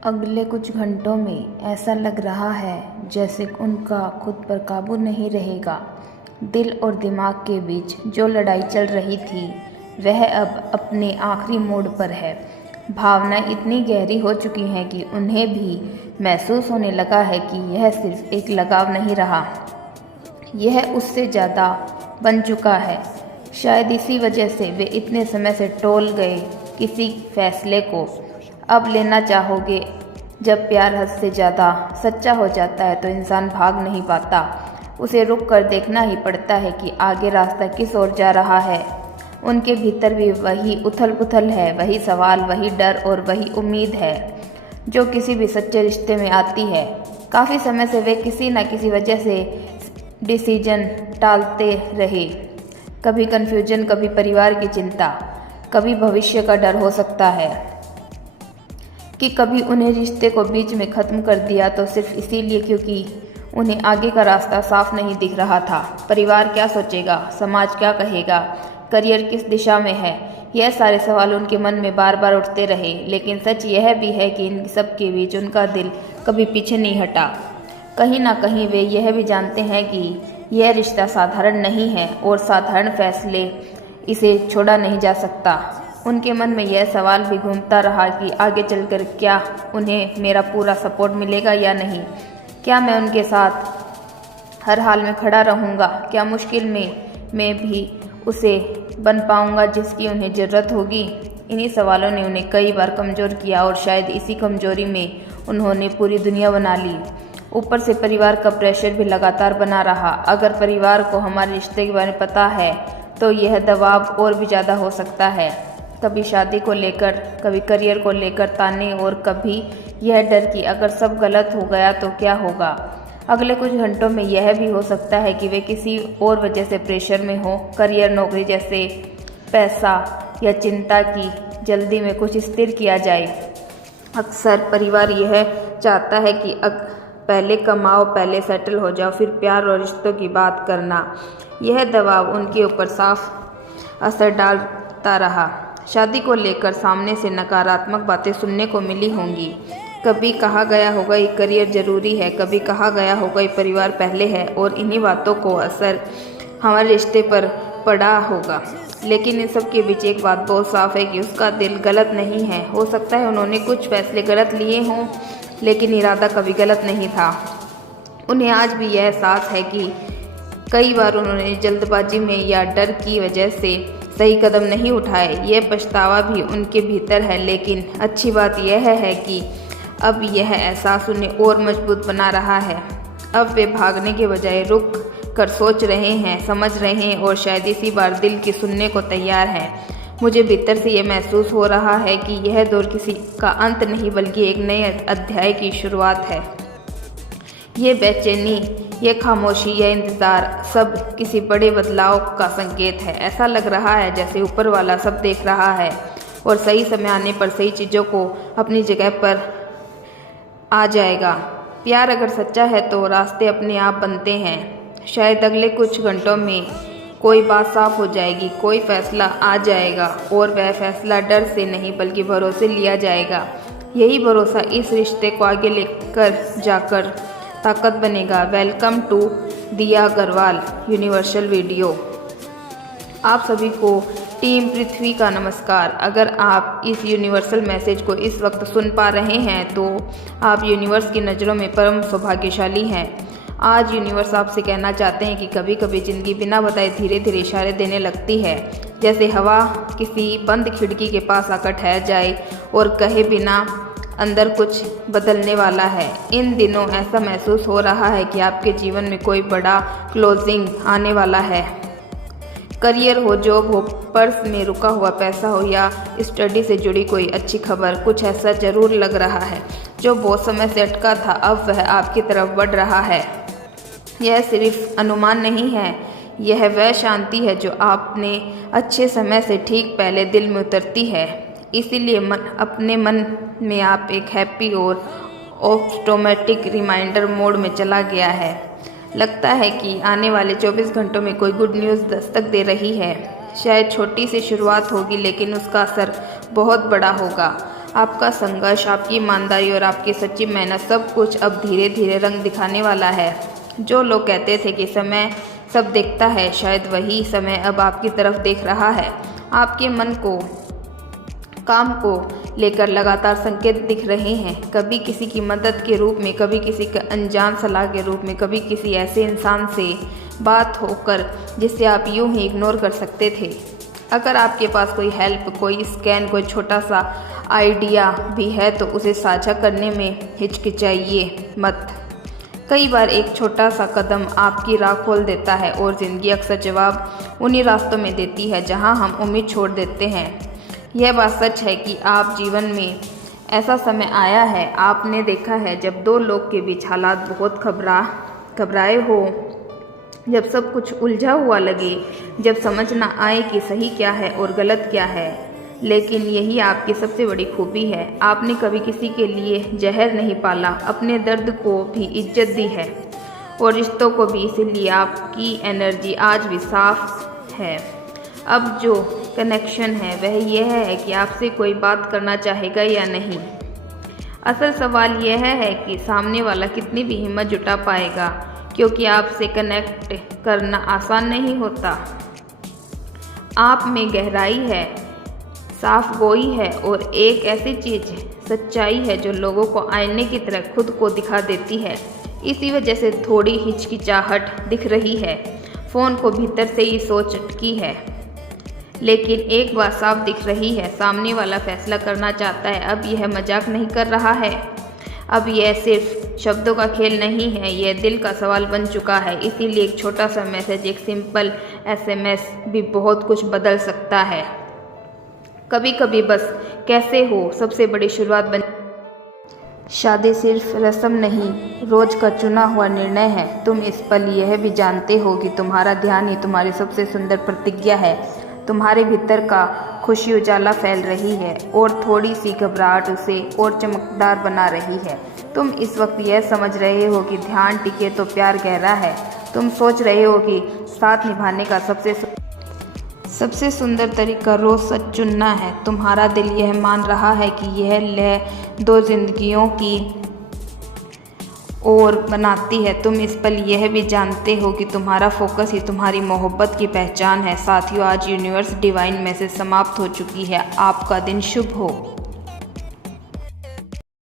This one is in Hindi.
अगले कुछ घंटों में ऐसा लग रहा है जैसे उनका खुद पर काबू नहीं रहेगा। दिल और दिमाग के बीच जो लड़ाई चल रही थी वह अब अपने आखिरी मोड़ पर है। भावनाएं इतनी गहरी हो चुकी हैं कि उन्हें भी महसूस होने लगा है कि यह सिर्फ एक लगाव नहीं रहा, यह उससे ज़्यादा बन चुका है। शायद इसी वजह से वे इतने समय से टोल गए किसी फैसले को। अब लेना चाहोगे। जब प्यार हद से ज़्यादा सच्चा हो जाता है तो इंसान भाग नहीं पाता, उसे रुक कर देखना ही पड़ता है कि आगे रास्ता किस ओर जा रहा है। उनके भीतर भी वही उथल पुथल है, वही सवाल, वही डर और वही उम्मीद है जो किसी भी सच्चे रिश्ते में आती है। काफ़ी समय से वे किसी न किसी वजह से डिसीजन टालते रहे। कभी कन्फ्यूजन, कभी परिवार की चिंता, कभी भविष्य का डर। हो सकता है कि कभी उन्हें रिश्ते को बीच में ख़त्म कर दिया तो सिर्फ इसीलिए क्योंकि उन्हें आगे का रास्ता साफ नहीं दिख रहा था। परिवार क्या सोचेगा, समाज क्या कहेगा, करियर किस दिशा में है, यह सारे सवाल उनके मन में बार बार उठते रहे। लेकिन सच यह भी है कि इन सब के बीच उनका दिल कभी पीछे नहीं हटा। कहीं ना कहीं वे यह भी जानते हैं कि यह रिश्ता साधारण नहीं है और साधारण फैसले इसे छोड़ा नहीं जा सकता। उनके मन में यह सवाल भी घूमता रहा कि आगे चलकर क्या उन्हें मेरा पूरा सपोर्ट मिलेगा या नहीं। क्या मैं उनके साथ हर हाल में खड़ा रहूँगा, क्या मुश्किल में भी उसे बन पाऊँगा जिसकी उन्हें ज़रूरत होगी। इन्हीं सवालों ने उन्हें कई बार कमज़ोर किया और शायद इसी कमज़ोरी में उन्होंने पूरी दुनिया बना ली। ऊपर से परिवार का प्रेशर भी लगातार बना रहा। अगर परिवार को हमारे रिश्ते के बारे में पता है तो यह दबाव और भी ज़्यादा हो सकता है। कभी शादी को लेकर, कभी करियर को लेकर ताने और कभी यह डर कि अगर सब गलत हो गया तो क्या होगा। अगले कुछ घंटों में यह भी हो सकता है कि वे किसी और वजह से प्रेशर में हो, करियर, नौकरी जैसे, पैसा या चिंता की जल्दी में कुछ स्थिर किया जाए। अक्सर परिवार यह चाहता है कि पहले कमाओ, पहले सेटल हो जाओ, फिर प्यार और रिश्तों की बात करना। यह दबाव उनके ऊपर साफ असर डालता रहा। शादी को लेकर सामने से नकारात्मक बातें सुनने को मिली होंगी। कभी कहा गया होगा ये करियर ज़रूरी है, कभी कहा गया होगा ये परिवार पहले है, और इन्हीं बातों को असर हमारे रिश्ते पर पड़ा होगा। लेकिन इन सब के बीच एक बात बहुत साफ है कि उसका दिल गलत नहीं है। हो सकता है उन्होंने कुछ फैसले गलत लिए हों, लेकिन इरादा कभी गलत नहीं था। उन्हें आज भी यह एहसास है कि कई बार उन्होंने जल्दबाजी में या डर की वजह से सही कदम नहीं उठाए। यह पछतावा भी उनके भीतर है, लेकिन अच्छी बात यह है कि अब यह एहसास उन्हें और मजबूत बना रहा है। अब वे भागने के बजाय रुक कर सोच रहे हैं, समझ रहे हैं और शायद इसी बार दिल की सुनने को तैयार हैं। मुझे भीतर से ये महसूस हो रहा है कि यह दौर किसी का अंत नहीं बल्कि एक नए अध्याय की शुरुआत है। ये बेचैनी, ये खामोशी, यह इंतज़ार सब किसी बड़े बदलाव का संकेत है। ऐसा लग रहा है जैसे ऊपर वाला सब देख रहा है और सही समय आने पर सही चीज़ों को अपनी जगह पर आ जाएगा। प्यार अगर सच्चा है तो रास्ते अपने आप बनते हैं। शायद अगले कुछ घंटों में कोई बात साफ हो जाएगी, कोई फैसला आ जाएगा और वह फैसला डर से नहीं बल्कि भरोसे लिया जाएगा। यही भरोसा इस रिश्ते को आगे लेकर जाकर ताकत बनेगा। वेलकम टू दिया अग्रवाल यूनिवर्सल वीडियो। आप सभी को टीम पृथ्वी का नमस्कार। अगर आप इस यूनिवर्सल मैसेज को इस वक्त सुन पा रहे हैं तो आप यूनिवर्स की नज़रों में परम सौभाग्यशाली हैं। आज यूनिवर्स आपसे कहना चाहते हैं कि कभी कभी ज़िंदगी बिना बताए धीरे धीरे इशारे देने लगती है, जैसे हवा किसी बंद खिड़की के पास आकर ठहर जाए और कहे बिना अंदर कुछ बदलने वाला है। इन दिनों ऐसा महसूस हो रहा है कि आपके जीवन में कोई बड़ा क्लोजिंग आने वाला है। करियर हो, जॉब हो, पर्स में रुका हुआ पैसा हो या स्टडी से जुड़ी कोई अच्छी खबर, कुछ ऐसा ज़रूर लग रहा है। जो बहुत समय से अटका था अब वह आपकी तरफ बढ़ रहा है। यह सिर्फ अनुमान नहीं है, यह वह शांति है जो आपने अच्छे समय से ठीक पहले दिल में उतरती है। इसीलिए अपने मन में आप एक हैप्पी और ऑटोमेटिक रिमाइंडर मोड में चला गया है। लगता है कि आने वाले 24 घंटों में कोई गुड न्यूज़ दस्तक दे रही है। शायद छोटी सी शुरुआत होगी लेकिन उसका असर बहुत बड़ा होगा। आपका संघर्ष, आपकी ईमानदारी और आपकी सच्ची मेहनत सब कुछ अब धीरे धीरे रंग दिखाने वाला है। जो लोग कहते थे कि समय सब देखता है, शायद वही समय अब आपकी तरफ देख रहा है। आपके मन को काम को लेकर लगातार संकेत दिख रहे हैं, कभी किसी की मदद के रूप में, कभी किसी के अनजान सलाह के रूप में, कभी किसी ऐसे इंसान से बात होकर जिसे आप यूं ही इग्नोर कर सकते थे। अगर आपके पास कोई हेल्प, कोई स्कैन, कोई छोटा सा आइडिया भी है तो उसे साझा करने में हिचकिचाइए मत। कई बार एक छोटा सा कदम आपकी राह खोल देता है और ज़िंदगी अक्सर जवाब उन्हीं रास्तों में देती है जहां हम उम्मीद छोड़ देते हैं। यह बात सच है कि आप जीवन में ऐसा समय आया है, आपने देखा है, जब दो लोग के बीच हालात बहुत घबराए हो, जब सब कुछ उलझा हुआ लगे, जब समझ ना आए कि सही क्या है और गलत क्या है। लेकिन यही आपकी सबसे बड़ी खूबी है, आपने कभी किसी के लिए जहर नहीं पाला, अपने दर्द को भी इज्जत दी है और रिश्तों को भी। इसीलिए आपकी एनर्जी आज भी साफ है। अब जो कनेक्शन है वह यह है कि आपसे कोई बात करना चाहेगा या नहीं। असल सवाल यह है कि सामने वाला कितनी भी हिम्मत जुटा पाएगा, क्योंकि आपसे कनेक्ट करना आसान नहीं होता। आप में गहराई है, साफ गोई है और एक ऐसी चीज़, सच्चाई है जो लोगों को आईने की तरह खुद को दिखा देती है। इसी वजह से थोड़ी हिचकिचाहट दिख रही है, फ़ोन को भीतर से ही सोच की है, लेकिन एक बात साफ दिख रही है, सामने वाला फैसला करना चाहता है। अब यह मजाक नहीं कर रहा है, अब यह सिर्फ शब्दों का खेल नहीं है, यह दिल का सवाल बन चुका है। इसीलिए एक छोटा सा मैसेज, एक सिंपल SMS भी बहुत कुछ बदल सकता है। कभी कभी बस कैसे हो सबसे बड़ी शुरुआत बन। शादी सिर्फ रस्म नहीं, रोज का चुना हुआ निर्णय है। तुम इस पल यह भी जानते हो कि तुम्हारा ध्यान ही तुम्हारी सबसे सुंदर प्रतिज्ञा है। तुम्हारे भीतर का खुशी उजाला फैल रही है और थोड़ी सी घबराहट उसे और चमकदार बना रही है। तुम इस वक्त यह समझ रहे हो कि ध्यान टिके तो प्यार गहरा है। तुम सोच रहे हो कि साथ निभाने का सबसे सुंदर तरीका रोज सच चुनना है। तुम्हारा दिल यह मान रहा है कि यह लय दो जिंदगियों की ओर बनाती है। तुम इस पल यह भी जानते हो कि तुम्हारा फोकस ही तुम्हारी मोहब्बत की पहचान है। साथियों, आज यूनिवर्स डिवाइन मैसेज समाप्त हो चुकी है। आपका दिन शुभ हो।